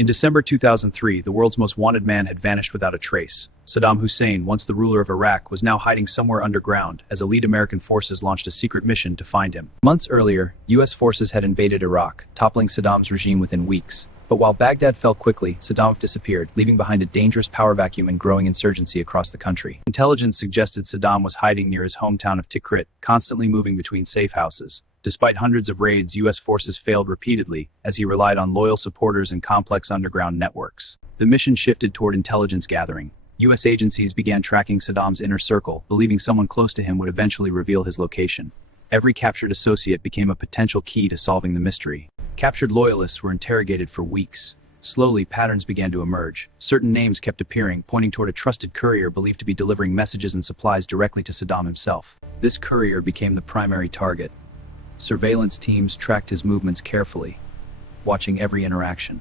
In December 2003, the world's most wanted man had vanished without a trace. Saddam Hussein, once the ruler of Iraq, was now hiding somewhere underground as elite American forces launched a secret mission to find him. Months earlier, US forces had invaded Iraq, toppling Saddam's regime within weeks. But while Baghdad fell quickly, Saddam disappeared, leaving behind a dangerous power vacuum and growing insurgency across the country. Intelligence suggested Saddam was hiding near his hometown of Tikrit, constantly moving between safe houses. Despite hundreds of raids, US forces failed repeatedly, as he relied on loyal supporters and complex underground networks. The mission shifted toward intelligence gathering. US agencies began tracking Saddam's inner circle, believing someone close to him would eventually reveal his location. Every captured associate became a potential key to solving the mystery. Captured loyalists were interrogated for weeks. Slowly, patterns began to emerge. Certain names kept appearing, pointing toward a trusted courier believed to be delivering messages and supplies directly to Saddam himself. This courier became the primary target. Surveillance teams tracked his movements carefully, watching every interaction.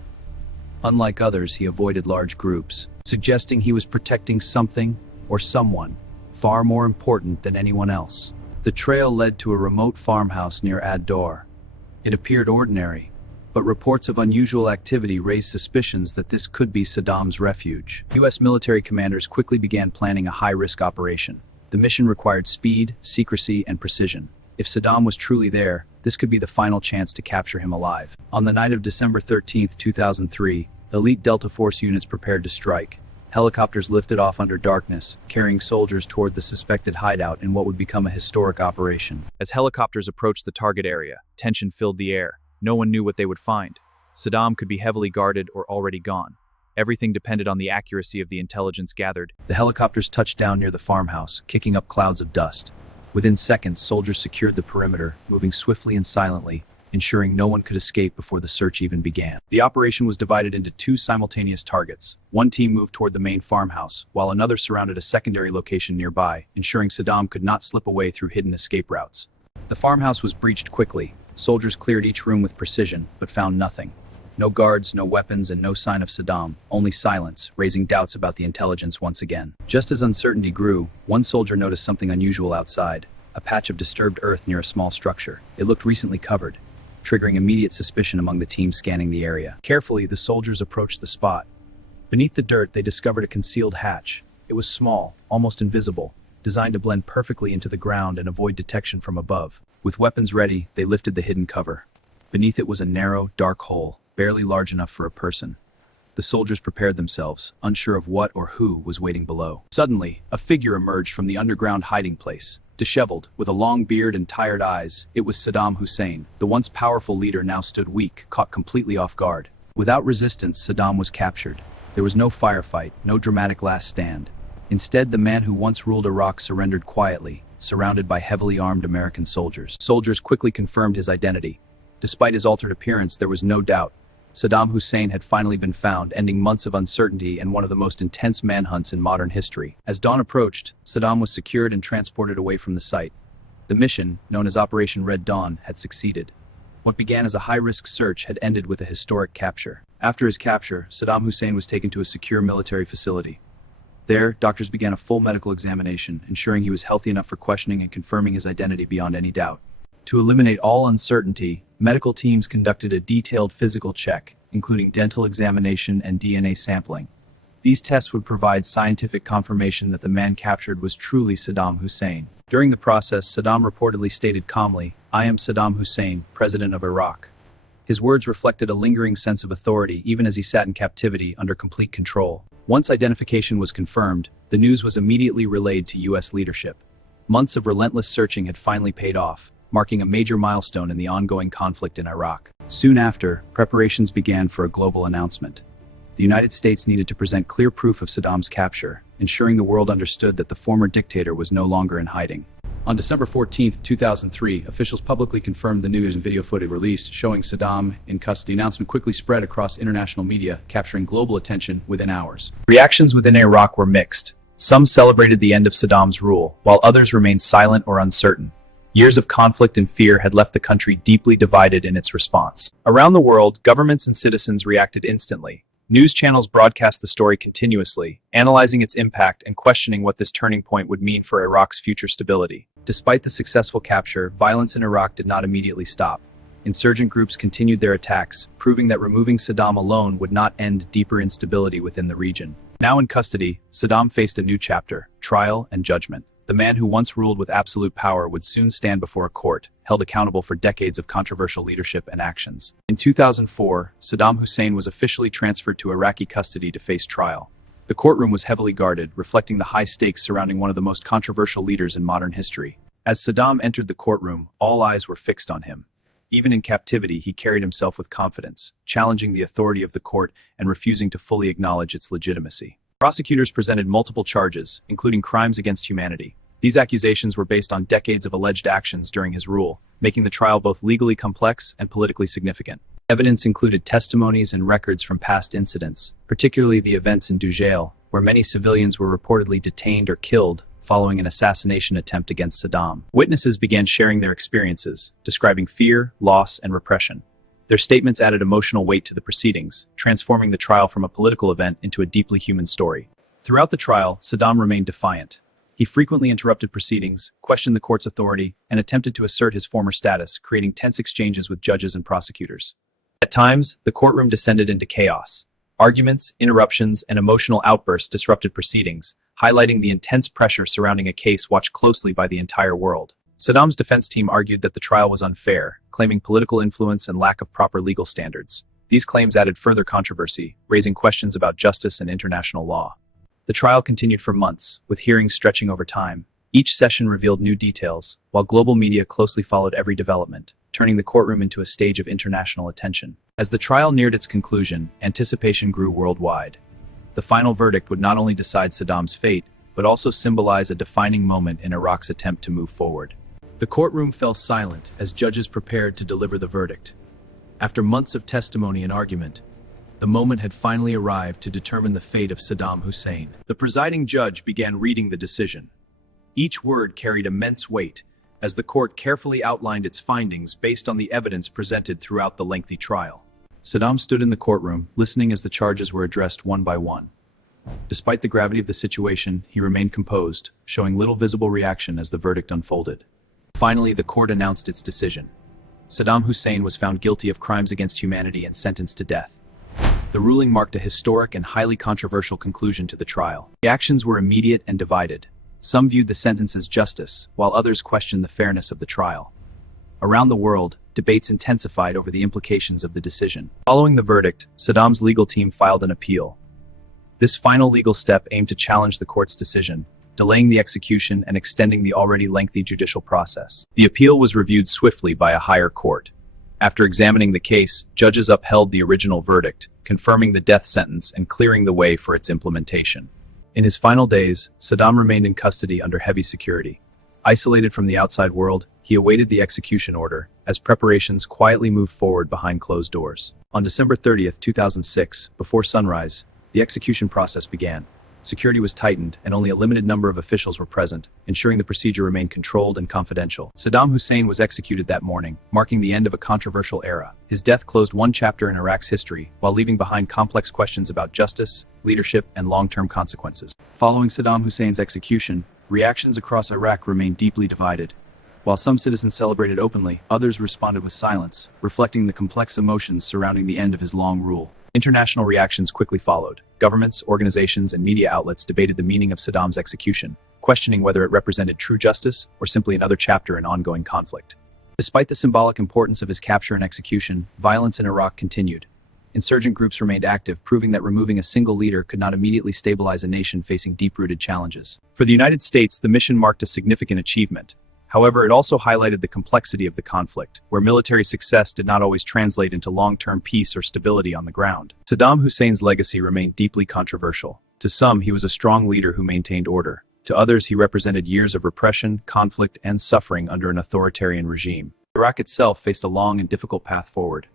Unlike others, he avoided large groups, suggesting he was protecting something or someone far more important than anyone else. The trail led to a remote farmhouse near Ad-Dor. It appeared ordinary, but reports of unusual activity raised suspicions that this could be Saddam's refuge. US military commanders quickly began planning a high-risk operation. The mission required speed, secrecy, and precision. If Saddam was truly there, this could be the final chance to capture him alive. On the night of December 13, 2003, elite Delta Force units prepared to strike. Helicopters lifted off under darkness, carrying soldiers toward the suspected hideout in what would become a historic operation. As helicopters approached the target area, tension filled the air. No one knew what they would find. Saddam could be heavily guarded or already gone. Everything depended on the accuracy of the intelligence gathered. The helicopters touched down near the farmhouse, kicking up clouds of dust. Within seconds, soldiers secured the perimeter, moving swiftly and silently, ensuring no one could escape before the search even began. The operation was divided into two simultaneous targets. One team moved toward the main farmhouse, while another surrounded a secondary location nearby, ensuring Saddam could not slip away through hidden escape routes. The farmhouse was breached quickly. Soldiers cleared each room with precision, but found nothing. No guards, no weapons, and no sign of Saddam, only silence, raising doubts about the intelligence once again. Just as uncertainty grew, one soldier noticed something unusual outside, a patch of disturbed earth near a small structure. It looked recently covered, triggering immediate suspicion among the team scanning the area. Carefully, the soldiers approached the spot. Beneath the dirt, they discovered a concealed hatch. It was small, almost invisible, designed to blend perfectly into the ground and avoid detection from above. With weapons ready, they lifted the hidden cover. Beneath it was a narrow, dark hole, barely large enough for a person. The soldiers prepared themselves, unsure of what or who was waiting below. Suddenly, a figure emerged from the underground hiding place. Disheveled, with a long beard and tired eyes, it was Saddam Hussein. The once powerful leader now stood weak, caught completely off guard. Without resistance, Saddam was captured. There was no firefight, no dramatic last stand. Instead, the man who once ruled Iraq surrendered quietly, surrounded by heavily armed American soldiers. Soldiers quickly confirmed his identity. Despite his altered appearance, there was no doubt. Saddam Hussein had finally been found, ending months of uncertainty and one of the most intense manhunts in modern history. As dawn approached, Saddam was secured and transported away from the site. The mission, known as Operation Red Dawn, had succeeded. What began as a high-risk search had ended with a historic capture. After his capture, Saddam Hussein was taken to a secure military facility. There, doctors began a full medical examination, ensuring he was healthy enough for questioning and confirming his identity beyond any doubt. To eliminate all uncertainty, medical teams conducted a detailed physical check, including dental examination and DNA sampling. These tests would provide scientific confirmation that the man captured was truly Saddam Hussein. During the process, Saddam reportedly stated calmly, "I am Saddam Hussein, President of Iraq." His words reflected a lingering sense of authority even as he sat in captivity under complete control. Once identification was confirmed, the news was immediately relayed to US leadership. Months of relentless searching had finally paid off, marking a major milestone in the ongoing conflict in Iraq. Soon after, preparations began for a global announcement. The United States needed to present clear proof of Saddam's capture, ensuring the world understood that the former dictator was no longer in hiding. On December 14, 2003, officials publicly confirmed the news and video footage released showing Saddam in custody. The announcement quickly spread across international media, capturing global attention within hours. Reactions within Iraq were mixed. Some celebrated the end of Saddam's rule, while others remained silent or uncertain. Years of conflict and fear had left the country deeply divided in its response. Around the world, governments and citizens reacted instantly. News channels broadcast the story continuously, analyzing its impact and questioning what this turning point would mean for Iraq's future stability. Despite the successful capture, violence in Iraq did not immediately stop. insurgent groups continued their attacks, proving that removing Saddam alone would not end deeper instability within the region. Now in custody, Saddam faced a new chapter: trial and judgment. The man who once ruled with absolute power would soon stand before a court, held accountable for decades of controversial leadership and actions. In 2004, Saddam Hussein was officially transferred to Iraqi custody to face trial. The courtroom was heavily guarded, reflecting the high stakes surrounding one of the most controversial leaders in modern history. As Saddam entered the courtroom, all eyes were fixed on him. Even in captivity, he carried himself with confidence, challenging the authority of the court and refusing to fully acknowledge its legitimacy. Prosecutors presented multiple charges, including crimes against humanity. These accusations were based on decades of alleged actions during his rule, making the trial both legally complex and politically significant. Evidence included testimonies and records from past incidents, particularly the events in Dujail, where many civilians were reportedly detained or killed following an assassination attempt against Saddam. Witnesses began sharing their experiences, describing fear, loss, and repression. Their statements added emotional weight to the proceedings, transforming the trial from a political event into a deeply human story. Throughout the trial, Saddam remained defiant. He frequently interrupted proceedings, questioned the court's authority, and attempted to assert his former status, creating tense exchanges with judges and prosecutors. At times, the courtroom descended into chaos. Arguments, interruptions, and emotional outbursts disrupted proceedings, highlighting the intense pressure surrounding a case watched closely by the entire world. Saddam's defense team argued that the trial was unfair, claiming political influence and lack of proper legal standards. These claims added further controversy, raising questions about justice and international law. The trial continued for months, with hearings stretching over time. Each session revealed new details, while global media closely followed every development, turning the courtroom into a stage of international attention. As the trial neared its conclusion, anticipation grew worldwide. The final verdict would not only decide Saddam's fate, but also symbolize a defining moment in Iraq's attempt to move forward. The courtroom fell silent as judges prepared to deliver the verdict. After months of testimony and argument, the moment had finally arrived to determine the fate of Saddam Hussein. The presiding judge began reading the decision. Each word carried immense weight, as the court carefully outlined its findings based on the evidence presented throughout the lengthy trial. Saddam stood in the courtroom, listening as the charges were addressed one by one. Despite the gravity of the situation, he remained composed, showing little visible reaction as the verdict unfolded. Finally, the court announced its decision. Saddam Hussein was found guilty of crimes against humanity and sentenced to death. The ruling marked a historic and highly controversial conclusion to the trial. Reactions were immediate and divided. Some viewed the sentence as justice, while others questioned the fairness of the trial. Around the world, debates intensified over the implications of the decision. Following the verdict, Saddam's legal team filed an appeal. This final legal step aimed to challenge the court's decision, delaying the execution and extending the already lengthy judicial process. The appeal was reviewed swiftly by a higher court. After examining the case, judges upheld the original verdict, confirming the death sentence and clearing the way for its implementation. In his final days, Saddam remained in custody under heavy security. Isolated from the outside world, he awaited the execution order, as preparations quietly moved forward behind closed doors. On December 30th, 2006, before sunrise, the execution process began. Security was tightened, and only a limited number of officials were present, ensuring the procedure remained controlled and confidential. Saddam Hussein was executed that morning, marking the end of a controversial era. His death closed one chapter in Iraq's history, while leaving behind complex questions about justice, leadership, and long-term consequences. Following Saddam Hussein's execution, reactions across Iraq remained deeply divided. While some citizens celebrated openly, others responded with silence, reflecting the complex emotions surrounding the end of his long rule. International reactions quickly followed. Governments, organizations, and media outlets debated the meaning of Saddam's execution, questioning whether it represented true justice or simply another chapter in ongoing conflict. Despite the symbolic importance of his capture and execution, violence in Iraq continued. Insurgent groups remained active, proving that removing a single leader could not immediately stabilize a nation facing deep-rooted challenges. For the United States, the mission marked a significant achievement. However, it also highlighted the complexity of the conflict, where military success did not always translate into long-term peace or stability on the ground. Saddam Hussein's legacy remained deeply controversial. To some, he was a strong leader who maintained order. To others, he represented years of repression, conflict, and suffering under an authoritarian regime. Iraq itself faced a long and difficult path forward.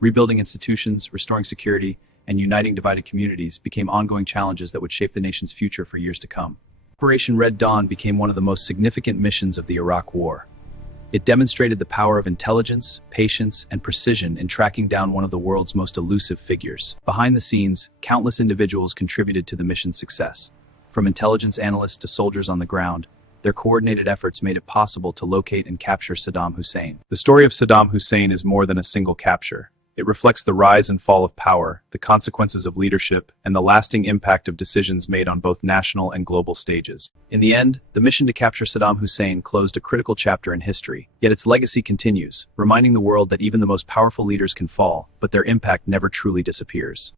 Rebuilding institutions, restoring security, and uniting divided communities became ongoing challenges that would shape the nation's future for years to come. Operation Red Dawn became one of the most significant missions of the Iraq War. It demonstrated the power of intelligence, patience, and precision in tracking down one of the world's most elusive figures. Behind the scenes, countless individuals contributed to the mission's success. From intelligence analysts to soldiers on the ground, their their coordinated efforts made it possible to locate and capture Saddam Hussein. The story of Saddam Hussein is more than a single capture. It reflects the rise and fall of power, the consequences of leadership, and the lasting impact of decisions made on both national and global stages. In the end, the mission to capture Saddam Hussein closed a critical chapter in history, yet its legacy continues, reminding the world that even the most powerful leaders can fall, but their impact never truly disappears.